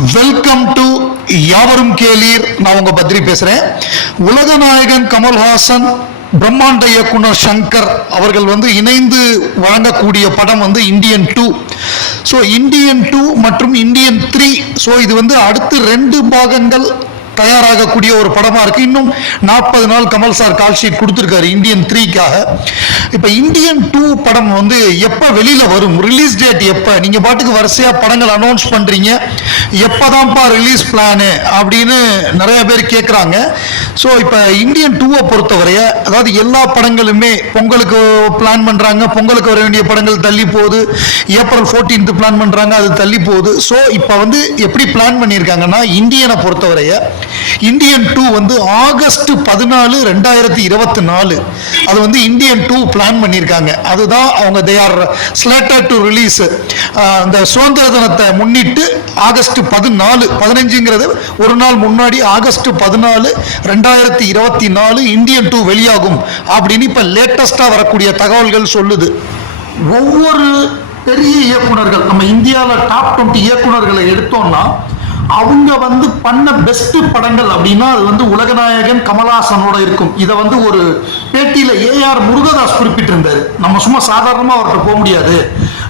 Welcome to யாவரும் கேளீர். நான் உங்க பத்ரி பேசுறேன். உலகநாயகன் கமல்ஹாசன், பிரம்மாண்ட இயக்குனர் சங்கர் அவர்கள் இணைந்து வழங்கக்கூடிய படம் இந்தியன் 2. ஸோ இந்தியன் 2 மற்றும் இந்தியன் 3. ஸோ இது அடுத்து 2 பாகங்கள் தயாராகக்கூடிய ஒரு படமா இருக்கு. இன்னும் 40 நாள் கமல் சார் கால் ஷீட் கொடுத்துருக்காரு இந்தியன் 3க்காக. இப்ப இந்தியன் 2 படம் எப்ப வெளியில வரும், ரிலீஸ் டேட் எப்ப? நீங்க பாட்டுக்கு வரிசையா படங்கள் அனௌன்ஸ் பண்றீங்க, எப்பதான்ப்பா ரிலீஸ் பிளானு அப்படின்னு நிறைய பேர் கேட்குறாங்க. ஸோ இப்போ இந்தியன் 2-ஐ பொறுத்தவரைய, அதாவது எல்லா படங்களுமே பொங்கலுக்கு பிளான் பண்றாங்க, பொங்கலுக்கு வர வேண்டிய படங்கள் தள்ளி போகுது, ஏப்ரல் 14 பிளான் பண்றாங்க, அது தள்ளி போகுது. ஸோ இப்போ எப்படி பிளான் பண்ணியிருக்காங்கன்னா, இந்தியனை பொறுத்தவரைய இந்தியன் 2 ஆகஸ்ட் 14, 2024 அது இந்தியன் 2 பிளான் பண்ணியிருக்காங்க. அதுதான் அவங்க they are slatted to release. அந்த சுதந்திர தினத்தை முன்னிட்டு ஆகஸ்ட் 14, 15ங்கிறது ஒரு நாள் முன்னாடி, ஆகஸ்ட் 14, 2024 இந்தியன் 2 வெளியாகும் அப்படின்னு இப்ப லேட்டஸ்டா வரக்கூடிய தகவல்கள் சொல்லுது. ஒவ்வொரு பெரிய இயக்குனர்கள், நம்ம இந்தியாவில் டாப் 20 இயக்குனர்களை எடுத்தோம்னா, அவங்க பண்ண பெஸ்ட் படங்கள் அப்படின்னா அது உலகநாயகன் கமல்ஹாசனோட இருக்கும். இதை ஒரு பேட்டியில ஏஆர் முருகதாஸ் குறிப்பிட்டிருந்தாரு. நம்ம சும்மா சாதாரணமா அவர்கிட்ட போக முடியாது.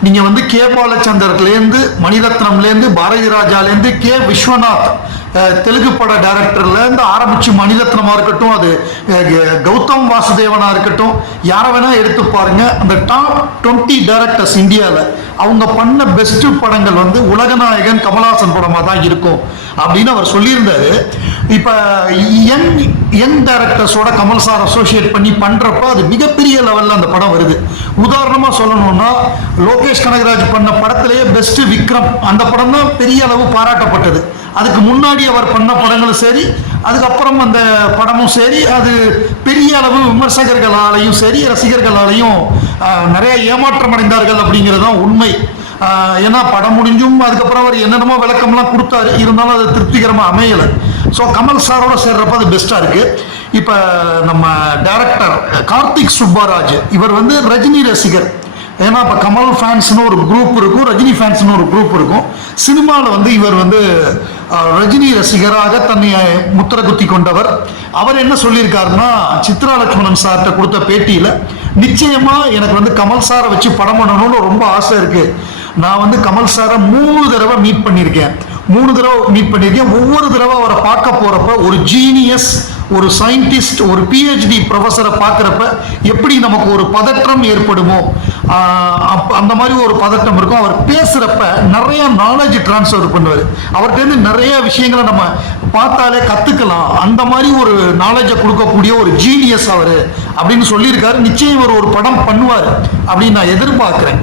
நீங்க கே பாலச்சந்தர்லேருந்து, மணிரத்னம்லேருந்து, பாரதி ராஜாலேருந்து, கே விஸ்வநாத் தெலுங்கு பட டைரக்டர்ல இருந்து ஆரம்பிச்சு, மணிரத்னமா இருக்கட்டும், அது கௌதம் வாசுதேவனா இருக்கட்டும், யாரை வேணா எடுத்து பாருங்க. அந்த டாப் 20 டைரக்டர்ஸ் இந்தியாவில் அவங்க பண்ண பெஸ்ட் படங்கள் உலகநாயகன் கமல்ஹாசன் படமா தான் இருக்கும் அப்படின்னு அவர் சொல்லியிருந்தாரு. இப்ப யங் டைரக்டர்ஸோட கமல் சார் அசோசியேட் பண்ணி பண்றப்ப அது மிகப்பெரிய லெவல்ல அந்த படம் வருது. உதாரணமா சொல்லணும்னா, லோகேஷ் கனகராஜ் பண்ண படத்திலேயே பெஸ்ட் விக்ரம், அந்த படம் தான் பெரிய அளவு பாராட்டப்பட்டது. அதுக்கு முன்னாடி அவர் பண்ண படங்களும் சரி, அதுக்கப்புறம் அந்த படமும் சரி, அது பெரிய அளவு விமர்சகர்களாலையும் சரி, ரசிகர்களாலையும் நிறைய ஏமாற்றம் அடைந்தார்கள் அப்படிங்கிறது தான் உண்மை. ஏன்னா படம் முடிஞ்சும் அதுக்கப்புறம் அவர் என்னென்னமோ விளக்கம்லாம் கொடுத்தாரு, இருந்தாலும் அது திருப்திகரமாக அமையலை. ஸோ கமல் சாரோட சேர்றப்ப அது பெஸ்ட்டாக இருக்கு. இப்போ நம்ம டைரக்டர் கார்த்திக் சுப்பராஜ், இவர் ரஜினி ரசிகர். ஏன்னா இப்போ கமல் ஃபேன்ஸ்னு ஒரு குரூப் இருக்கும், ரஜினி ஃபேன்ஸ்னு ஒரு குரூப் இருக்கும். சினிமாவில் இவர் ரஜினி ரசிகராக தன்னை முத்திர குத்தி கொண்டவர். அவர் என்ன சொல்லியிருக்காருன்னா, சித்ரா லட்சுமணன் சார்கிட்ட கொடுத்த பேட்டியில, நிச்சயமா எனக்கு கமல் சாரை வச்சு படம் பண்ணணும்னு ரொம்ப ஆசை இருக்கு. நான் கமல் சாரை 3 தடவை மீட் பண்ணியிருக்கேன். ஒவ்வொரு தடவை அவரை பார்க்க போறப்ப ஒரு ஜீனியஸ், ஒரு சயின்டிஸ்ட், ஒரு PhD ப்ரொஃபஸரை பார்க்குறப்ப எப்படி நமக்கு ஒரு பதற்றம் ஏற்படுமோ அந்த மாதிரி ஒரு பதட்டம் இருக்கும். அவர் பேசுறப்ப நிறைய நாலேஜ் டிரான்ஸ்ஃபர் பண்ணுவார். அவர்கிட்ட நிறைய விஷயங்களை நம்ம பார்த்தாலே கத்துக்கலாம். அந்த மாதிரி ஒரு நாலேஜை கொடுக்கக்கூடிய ஒரு ஜீனியஸ் அவர் அப்படின்னு சொல்லியிருக்காரு. நிச்சயம் இவர் ஒரு படம் பண்ணுவார் அப்படின்னு நான் எதிர்பார்க்கிறேன்.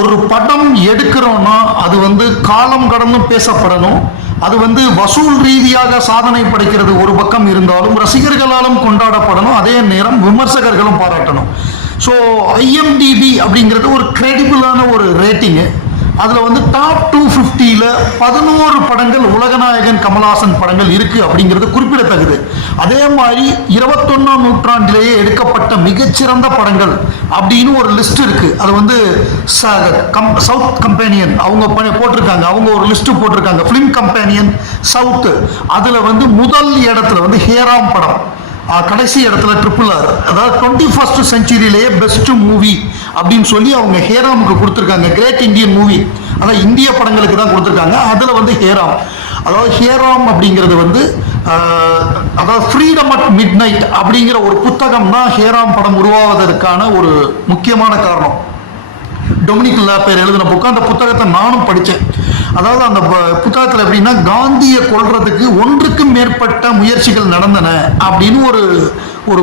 ஒரு படம் எடுக்கிறோம்னா அது காலம் கடந்து பேசப்படணும். அது வசூல் ரீதியாக சாதனை படைக்கிறது ஒரு பக்கம் இருந்தாலும், ரசிகர்களாலும் கொண்டாடப்படணும். அதே நேரம் விமர்சகர்களும் பாராட்டணும். ஸோ IMDb அப்படிங்கிறது ஒரு கிரெடிபிளான ஒரு ரேட்டிங்கு. அதில் டாப் 250ல் 11 படங்கள் உலகநாயகன் கமல்ஹாசன் படங்கள் இருக்கு அப்படிங்கிறது குறிப்பிடத்தகுது. அதே மாதிரி 21ஆம் நூற்றாண்டிலேயே எடுக்கப்பட்ட மிகச்சிறந்த படங்கள் அப்படின்னு ஒரு லிஸ்ட் இருக்கு. அது சவுத் கம்பெனியன் அவங்க போட்டிருக்காங்க. அவங்க ஒரு லிஸ்ட் போட்டிருக்காங்க, ஃபிலிம் கம்பெனியன் சவுத். அதில் முதல் இடத்துல ஹேராம் படம், கடைசி இடத்துல RRR. அதாவது 21st செஞ்சுரியிலேயே பெஸ்ட் மூவி அப்படின்னு சொல்லி அவங்க ஹேராமுக்கு கொடுத்துருக்காங்க. கிரேட் இந்தியன் மூவி, அதாவது இந்திய படங்களுக்கு தான் கொடுத்துருக்காங்க. அதில் ஹேராம், அதாவது ஹேராம் அப்படிங்கிறது அதாவது ஃப்ரீடம் அட் மிட் நைட் அப்படிங்கிற ஒரு புத்தகம் தான் ஹேராம் படம் உருவாவதற்கான ஒரு முக்கியமான காரணம். டொமினிக் லாப்பேர் எழுதின புக்கு. அந்த புத்தகத்தை நானும் படித்தேன். அதாவது அந்த புத்தகத்தில் எப்படின்னா, காந்தியை கொல்றதுக்கு 1க்கும் மேற்பட்ட முயற்சிகள் நடந்தன அப்படின்னு ஒரு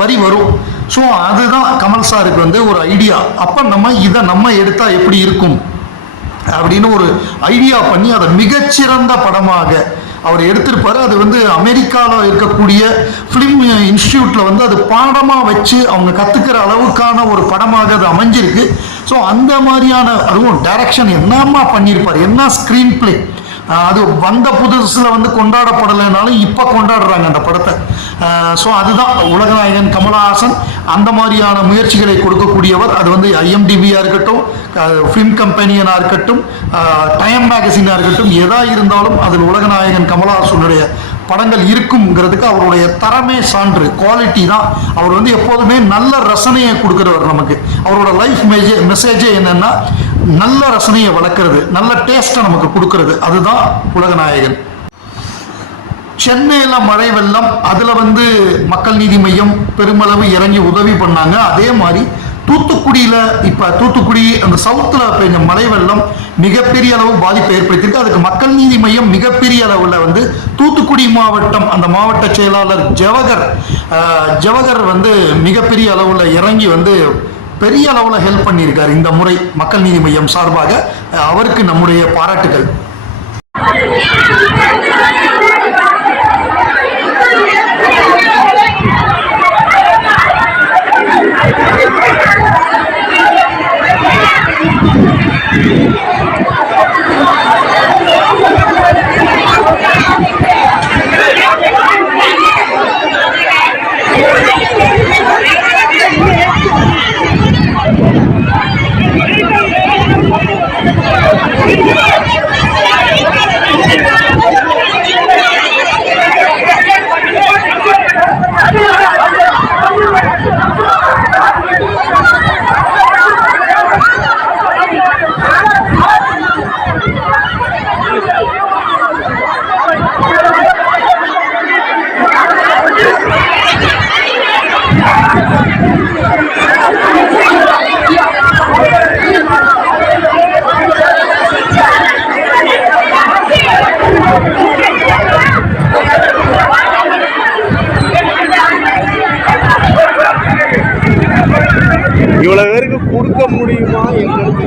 வரி வரும். ஸோ அதுதான் கமல் சாருக்கு ஒரு ஐடியா. அப்போ நம்ம எடுத்தா எப்படி இருக்கும் அப்படின்னு ஒரு ஐடியா பண்ணி அதை மிகச்சிறந்த படமாக அவர் எடுத்திருப்பாரு. அது அமெரிக்காவில் இருக்கக்கூடிய ஃபிலிம் இன்ஸ்டியூட்ல அது பாடமாக வச்சு அவங்க கத்துக்கிற அளவுக்கான ஒரு படமாக அது அமைஞ்சிருக்கு. ஸோ அந்த மாதிரியான, அதுவும் டைரக்ஷன் என்னமா பண்ணியிருப்பார், என்ன ஸ்க்ரீன் பிளே. அது வந்த புதுசில் கொண்டாடப்படலைனாலும் இப்போ கொண்டாடுறாங்க அந்த படத்தை. ஸோ அதுதான் உலகநாயகன் கமல்ஹாசன். அந்த மாதிரியான முயற்சிகளை கொடுக்கக்கூடியவர். அது வந்து IMDb-யா இருக்கட்டும், ஃபிலிம் கம்பெனியனா இருக்கட்டும், டைம் மேகசினா இருக்கட்டும், எதா இருந்தாலும் அதில் உலகநாயகன் கமலஹாசனுடைய படங்கள் இருக்குங்கிறதுக்கு அவருடைய தரமே சான்று, குவாலிட்டி தான். அவர் வந்து எப்போதுமே நல்ல ரசனையை கொடுக்குறவர் நமக்கு. அவரோட லைஃப் மெசேஜே என்னன்னா நல்ல ரசனையை வளர்க்கறது, நல்ல டேஸ்ட்டை நமக்கு கொடுக்கறது. அதுதான் உலகநாயகன். சென்னையில் மழை வெள்ளம், அதில் வந்து மக்கள் நீதி மையம் பெருமளவு இறங்கி உதவி பண்ணாங்க. அதே மாதிரி தூத்துக்குடியில் இப்போ தூத்துக்குடி அந்த சவுத்தில் பெய்ஞ்ச மழை வெள்ளம் மிகப்பெரிய அளவு பாதிப்பை ஏற்படுத்தியிருக்கு. அதுக்கு மக்கள் நீதி மையம் மிகப்பெரிய அளவில் வந்து தூத்துக்குடி மாவட்டம் அந்த மாவட்ட செயலாளர் ஜவகர் வந்து மிகப்பெரிய அளவில் இறங்கி வந்து பெரிய அளவில் ஹெல்ப் பண்ணியிருக்காரு. இந்த முறை மக்கள் நீதி மையம் சார்பாக அவருக்கு நம்முடைய பாராட்டுகள். இவ்வளவு பேருக்கு கொடுக்க முடியுமா எங்களுக்கு